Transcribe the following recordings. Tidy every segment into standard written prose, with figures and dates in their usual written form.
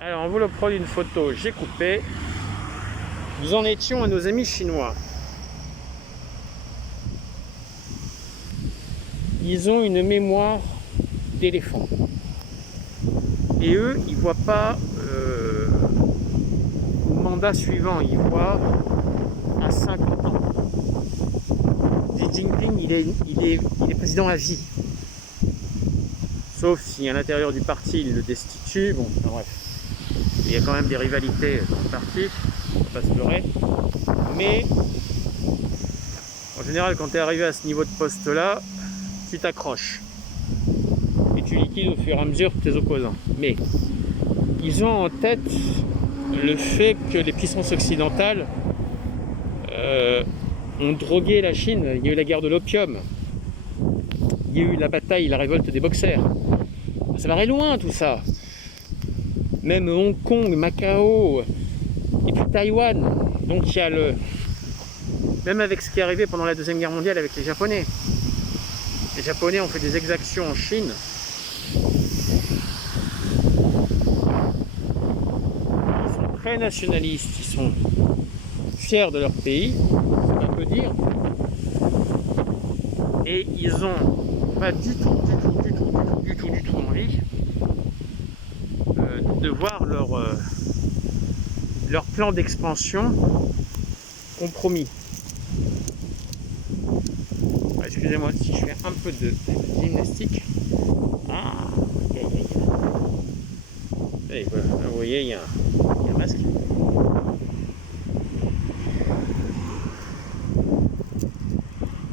Alors, on vous le prend une photo, j'ai coupé. Nous en étions à nos amis chinois. Ils ont une mémoire d'éléphant. Et eux, ils ne voient pas le mandat suivant, ils voient à 50 ans. Xi Jinping, il est président à vie. Sauf si à l'intérieur du parti, il le destitue. Bon, enfin, bref. Il y a quand même des rivalités dans le parti, on ne va pas se leurrer. Mais, en général, quand tu es arrivé à ce niveau de poste-là, tu t'accroches. Et tu liquides au fur et à mesure tes opposants. Mais, ils ont en tête le fait que les puissances occidentales ont drogué la Chine. Il y a eu la guerre de l'opium. Il y a eu la bataille, la révolte des boxers. Ça paraît loin tout ça. Même Hong Kong, Macao, et puis Taïwan. Donc il y a le... Même avec ce qui est arrivé pendant la Deuxième Guerre mondiale avec les Japonais. Les Japonais ont fait des exactions en Chine. Ils sont très nationalistes, ils sont fiers de leur pays, on peut dire. Et ils ont pas du tout envie de voir leur plan d'expansion compromis. Excusez-moi si je fais un peu de gymnastique. Ah, et voilà, vous voyez, il y a un masque.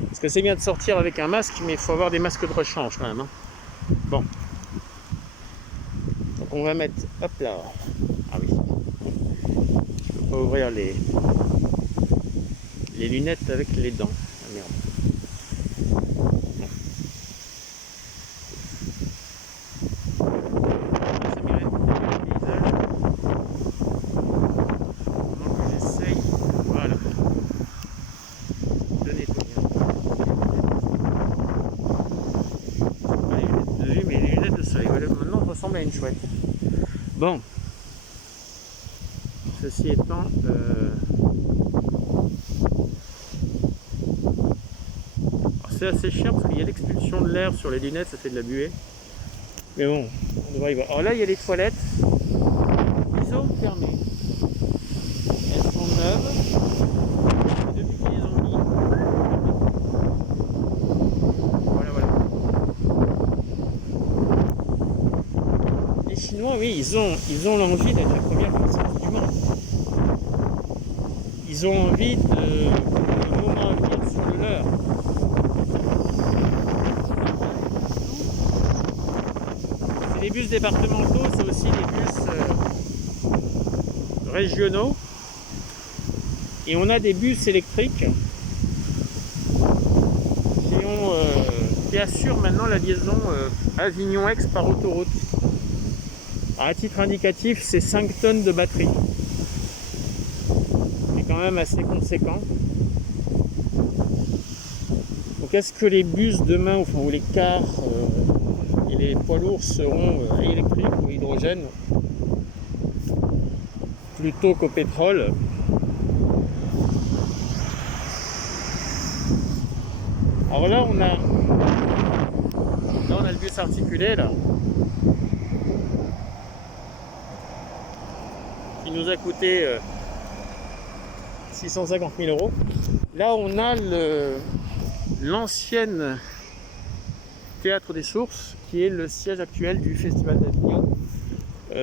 Parce que c'est bien de sortir avec un masque, mais il faut avoir des masques de rechange quand même. Hein. Bon. Donc on va mettre, hop là. Ah oui. Je peux pas ouvrir les lunettes avec les dents. Ah merde. Maintenant je ressemble à une chouette. Bon, ceci étant, c'est assez chiant parce qu'il y a l'expulsion de l'air sur les lunettes, ça fait de la buée. Mais bon, on devrait y voir. Alors là, il y a les toilettes. Ils sont fermées. Elles sont neuves. Et depuis qu'ils les ont mis. Voilà. Les Chinois, oui, ils ont l'envie d'être la première puissance du monde. Ils ont envie de le moment à venir sur le leur. C'est les bus départementaux, c'est aussi les bus régionaux. Et on a des bus électriques qui assurent maintenant la liaison Avignon-Aix par autoroute. Alors, à titre indicatif, c'est 5 tonnes de batterie. C'est quand même assez conséquent. Donc est-ce que les bus demain, enfin, ou les cars et les poids lourds seront électriques ou hydrogène plutôt qu'au pétrole? Alors là on a le bus articulé là, qui nous a coûté 650 000 €. Là on a l'ancienne Théâtre des Sources, qui est le siège actuel du Festival d'Avignon,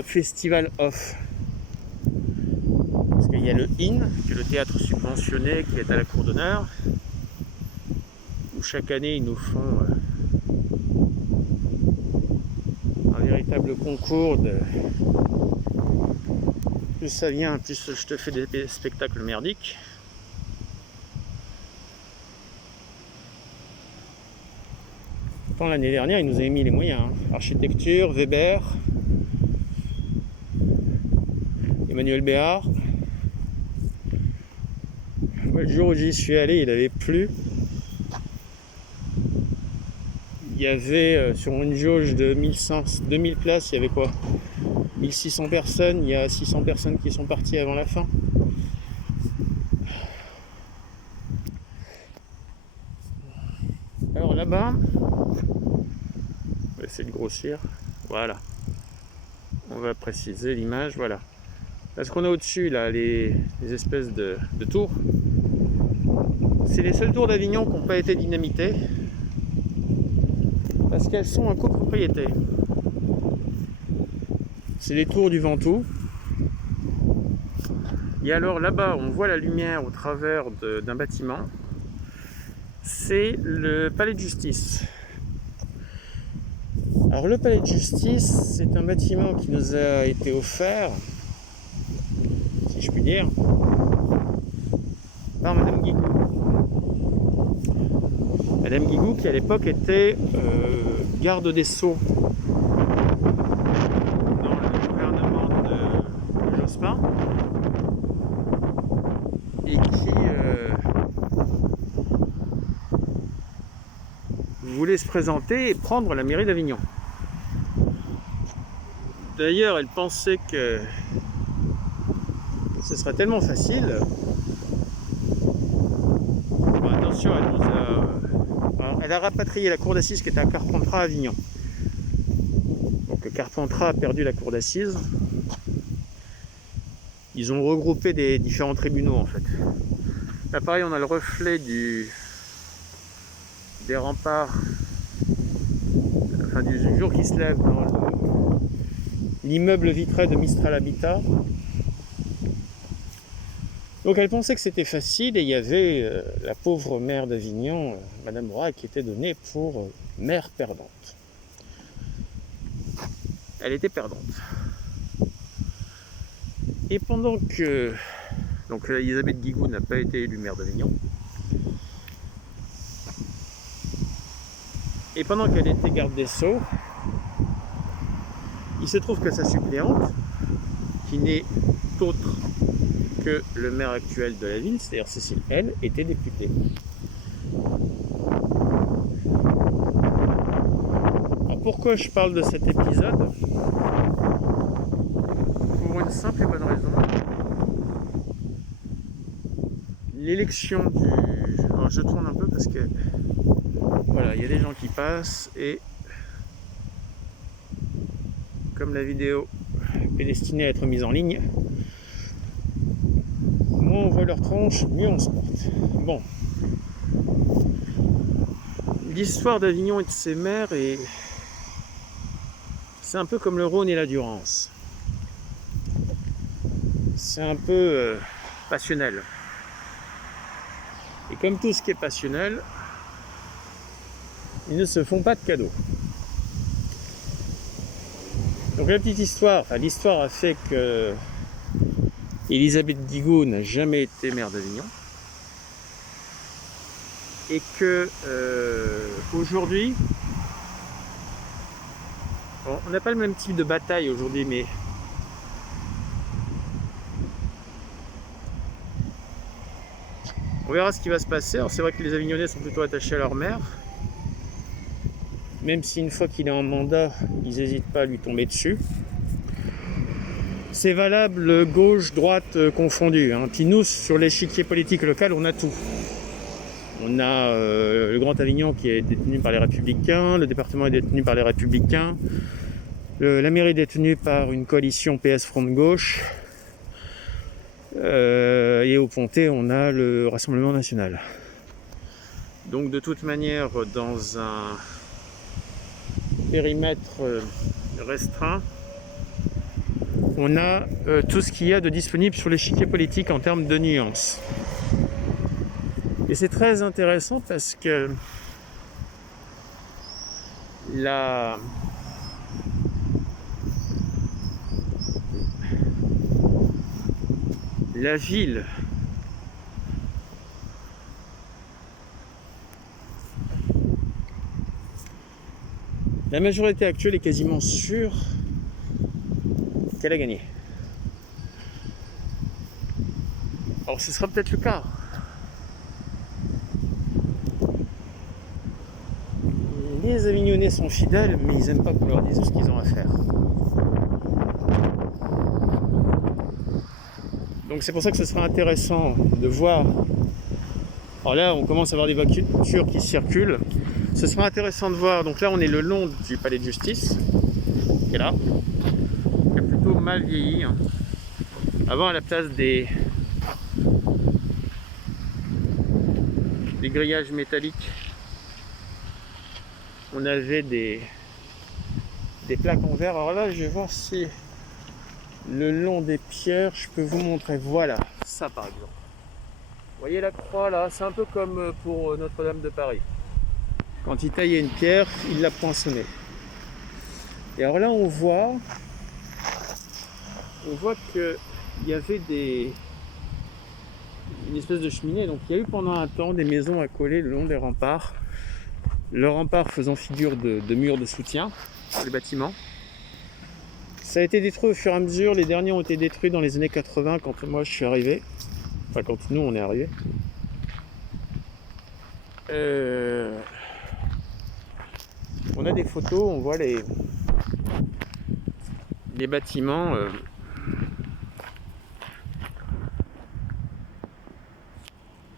Festival Off. Parce qu'il y a le IN, qui est le théâtre subventionné, qui est à la cour d'honneur, où chaque année ils nous font un véritable concours de... Plus ça vient, plus je te fais des spectacles merdiques. Pourtant l'année dernière, ils nous avaient mis les moyens. Hein. Architecture, Weber, Emmanuel Béard. Moi, le jour où j'y suis allé, il avait plu. Il y avait sur une jauge de 2000 places, il y avait quoi? 1600 personnes, il y a 600 personnes qui sont parties avant la fin. Alors là-bas, on va essayer de grossir, voilà. On va préciser l'image, voilà. Là, ce qu'on a au-dessus, là, les espèces de tours, c'est les seules tours d'Avignon qui n'ont pas été dynamitées, parce qu'elles sont en copropriété. C'est les tours du Ventoux. Et alors là-bas, on voit la lumière au travers d'un bâtiment. C'est le palais de justice. Alors le palais de justice, c'est un bâtiment qui nous a été offert, si je puis dire, par Madame Guigou. Madame Guigou qui à l'époque était garde des Sceaux dans le gouvernement de Jospin et qui voulait se présenter et prendre la mairie d'Avignon. D'ailleurs, elle pensait que ce serait tellement facile. Bon, attention, elle a rapatrié la cour d'assises qui était à Carpentras à Avignon. Donc Carpentras a perdu la cour d'assises. Ils ont regroupé des différents tribunaux en fait. Là pareil, on a le reflet des remparts, enfin du jour qui se lève dans l'immeuble vitré de Mistral Habitat. Donc elle pensait que c'était facile et il y avait la pauvre maire d'Avignon, Madame Roy, qui était donnée pour maire perdante. Elle était perdante. Et pendant que donc Elisabeth Guigou n'a pas été élue maire d'Avignon, et pendant qu'elle était garde des Sceaux, il se trouve que sa suppléante, qui n'est autre que le maire actuel de la ville, c'est-à-dire Cécile, elle, était députée. Alors pourquoi je parle de cet épisode? Pour une simple et bonne raison. L'élection du... Alors je tourne un peu parce que... Voilà, il y a des gens qui passent et... Comme la vidéo est destinée à être mise en ligne, moins on voit leur tronche, mieux on se porte. Bon. L'histoire d'Avignon et de ses maires, c'est un peu comme le Rhône et la Durance. C'est un peu passionnel. Et comme tout ce qui est passionnel, ils ne se font pas de cadeaux. Donc la petite histoire, enfin l'histoire a fait que Elisabeth Guigou n'a jamais été maire d'Avignon et que aujourd'hui, bon, on n'a pas le même type de bataille aujourd'hui, mais on verra ce qui va se passer. Alors c'est vrai que les Avignonnais sont plutôt attachés à leur maire, même si une fois qu'il est en mandat, ils n'hésitent pas à lui tomber dessus. C'est valable gauche-droite confondu. Hein. Puis nous, sur l'échiquier politique local, on a tout. On a le Grand Avignon qui est détenu par les Républicains, le département est détenu par les Républicains, la mairie est détenue par une coalition PS Front de Gauche, et au Pontet, on a le Rassemblement National. Donc de toute manière, dans un périmètre restreint, on a tout ce qu'il y a de disponible sur l'échiquier politique en termes de nuances. Et c'est très intéressant parce que la ville la majorité actuelle est quasiment sûre qu'elle a gagné. Alors ce sera peut-être le cas. Les Avignonnais sont fidèles, mais ils n'aiment pas qu'on leur dise ce qu'ils ont à faire. Donc c'est pour ça que ce sera intéressant de voir. Alors là, on commence à avoir des voitures qui circulent. Ce sera intéressant de voir. Donc là, on est le long du palais de justice, qui est là. Il a plutôt mal vieilli. Hein. Avant, à la place des grillages métalliques, on avait des plaques en verre. Alors là, je vais voir si le long des pierres, je peux vous montrer. Voilà, ça par exemple. Vous voyez la croix là, c'est un peu comme pour Notre-Dame de Paris. Quand il taillait une pierre, il la poinçonnait. Et alors là, on voit qu'il y avait une espèce de cheminée. Donc il y a eu pendant un temps des maisons accolées le long des remparts. Le rempart faisant figure de mur de soutien pour les bâtiments. Ça a été détruit au fur et à mesure. Les derniers ont été détruits dans les années 80 quand moi je suis arrivé. Enfin, quand nous on est arrivé. On a des photos, on voit les bâtiments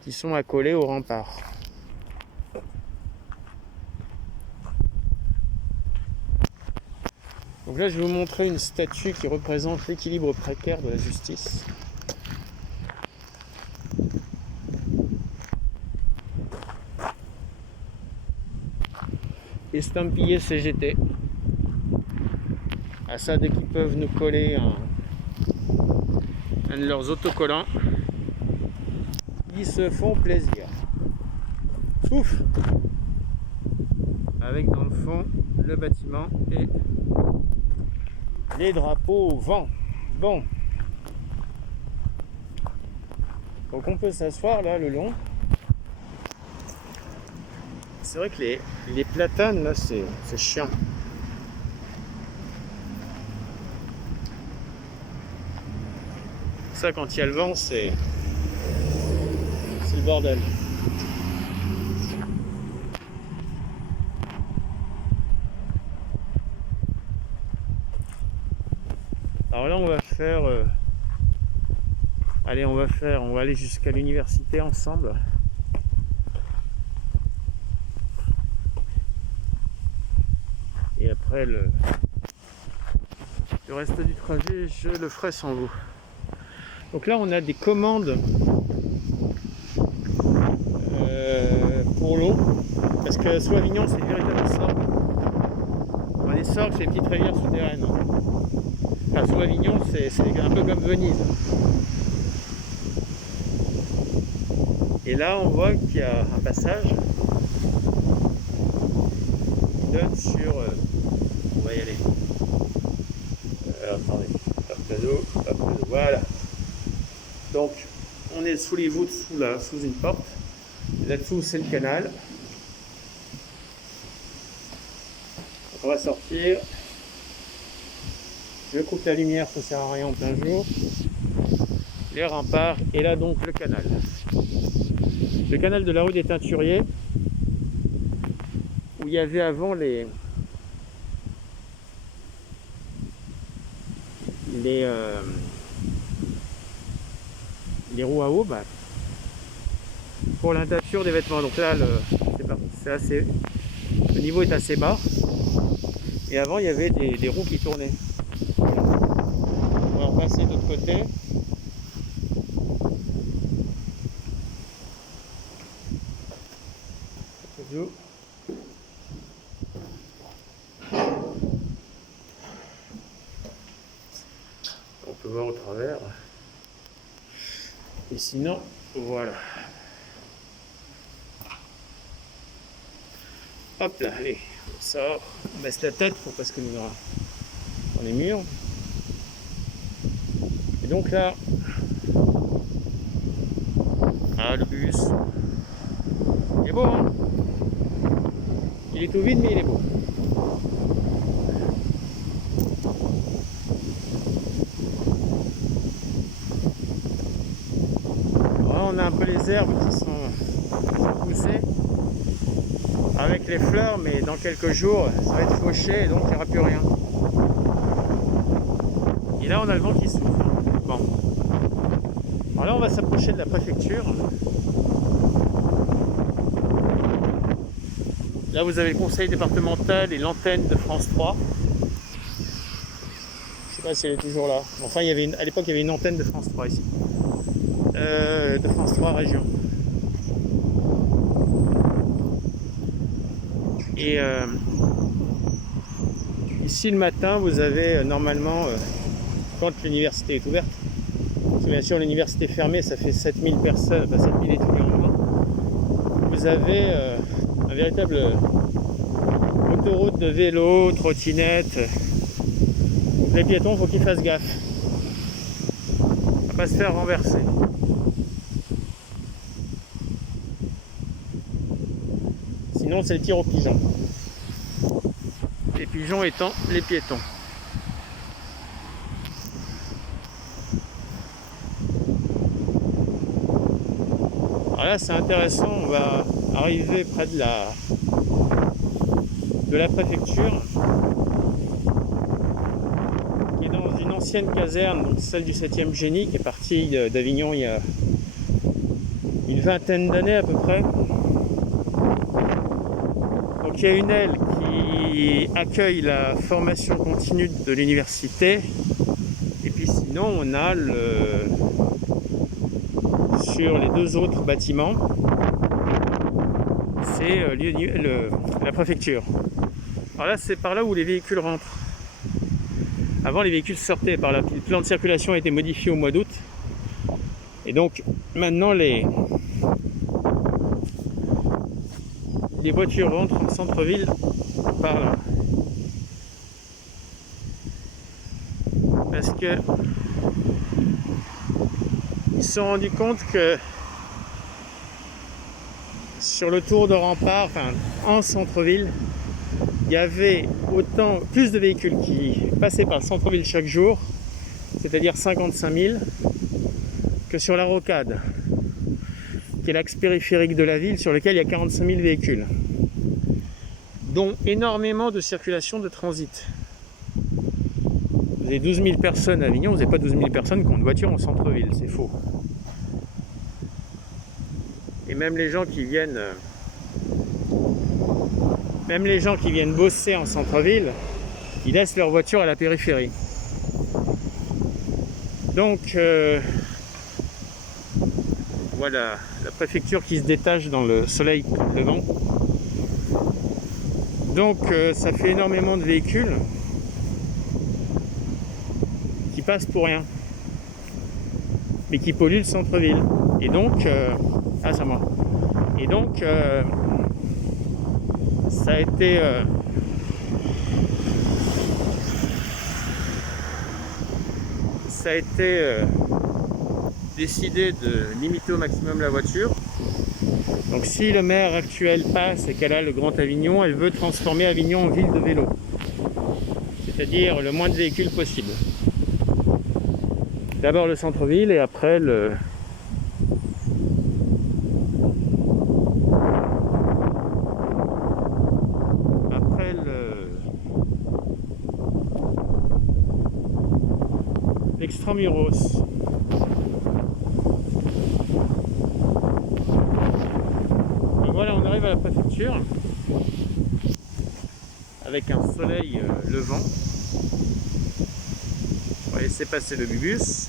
qui sont accolés au rempart. Donc là, je vais vous montrer une statue qui représente l'équilibre précaire de la justice. Estampillé CGT. À ça, dès qu'ils peuvent nous coller un de leurs autocollants, ils se font plaisir. Ouf! Avec dans le fond le bâtiment et les drapeaux au vent. Bon. Donc on peut s'asseoir là le long. C'est vrai que les platanes là c'est chiant. Ça quand il y a le vent c'est le bordel. Alors là on va faire on va aller jusqu'à l'université ensemble. Et après le reste du trajet je le ferai sans vous. Donc là on a des commandes pour l'eau, parce que sous Avignon c'est une véritable sorgue. Les sorgues c'est une petite rivière souterraine. Enfin, sous Avignon c'est un peu comme Venise. Et là on voit qu'il y a un passage qui donne sur... on va y aller. Attendez, hop, voilà. Donc on est sous les voûtes, sous une porte. Là-dessous c'est le canal. Donc, on va sortir. Je coupe la lumière, ça sert à rien en plein jour. Les remparts et là donc le canal. Le canal de la rue des Teinturiers, où il y avait avant les roues à eau pour la teinture des vêtements. Donc là le niveau est assez bas et avant il y avait des roues qui tournaient. On va repasser de l'autre côté. On peut voir au travers. Et sinon, voilà. Hop là, allez, on sort, on baisse la tête pour parce que nous dans les murs. Et donc là, le bus, il est beau, hein. Il est tout vide, mais il est beau. Alors là, on a un peu les herbes qui sont poussées avec les fleurs, mais dans quelques jours, ça va être fauché et donc il n'y aura plus rien. Et là, on a le vent qui souffle. Bon. Voilà, on va s'approcher de la préfecture. Là, vous avez le conseil départemental et l'antenne de France 3. Je sais pas si elle est toujours là. Enfin, à l'époque, il y avait une antenne de France 3 ici. De France 3 région. Et ici, le matin, vous avez normalement, quand l'université est ouverte, parce que bien sûr, l'université fermée, ça fait 7000 personnes, enfin 7000 étudiants en moins. Vous avez un véritable autoroute de vélo, trottinette. Donc les piétons, il faut qu'ils fassent gaffe. On va pas se faire renverser. Sinon, c'est le tir aux pigeons. Les pigeons étant les piétons. Alors là, c'est intéressant. On va arriver près de la préfecture, qui est dans une ancienne caserne, donc celle du 7e génie, qui est partie d'Avignon il y a une vingtaine d'années à peu près. Donc il y a une aile qui accueille la formation continue de l'université, et puis sinon on a sur les deux autres bâtiments, c'est la préfecture. Alors là, c'est par là où les véhicules rentrent. Avant, les véhicules sortaient par là. Le plan de circulation a été modifié au mois d'août. Et donc, maintenant, les voitures rentrent en centre-ville par là. Parce que ils se sont rendus compte que sur le tour de rempart, enfin en centre-ville, il y avait plus de véhicules qui passaient par le centre-ville chaque jour, c'est-à-dire 55 000, que sur la Rocade, qui est l'axe périphérique de la ville, sur lequel il y a 45 000 véhicules, dont énormément de circulation de transit. Vous avez 12 000 personnes à Avignon, vous n'avez pas 12 000 personnes qui ont une voiture en centre-ville, c'est faux. Et même les gens qui viennent bosser en centre-ville, ils laissent leur voiture à la périphérie. Donc voilà la préfecture qui se détache dans le soleil levant. Donc ça fait énormément de véhicules qui passent pour rien, mais qui polluent le centre-ville. Et donc c'est moi. Et donc ça a été décidé de limiter au maximum la voiture. Donc si le maire actuel passe et qu'elle a le Grand Avignon, elle veut transformer Avignon en ville de vélo, c'est-à-dire le moins de véhicules possible. D'abord le centre-ville et après l'extramuros. Donc voilà, on arrive à la préfecture avec un soleil levant. On va laisser passer le bus.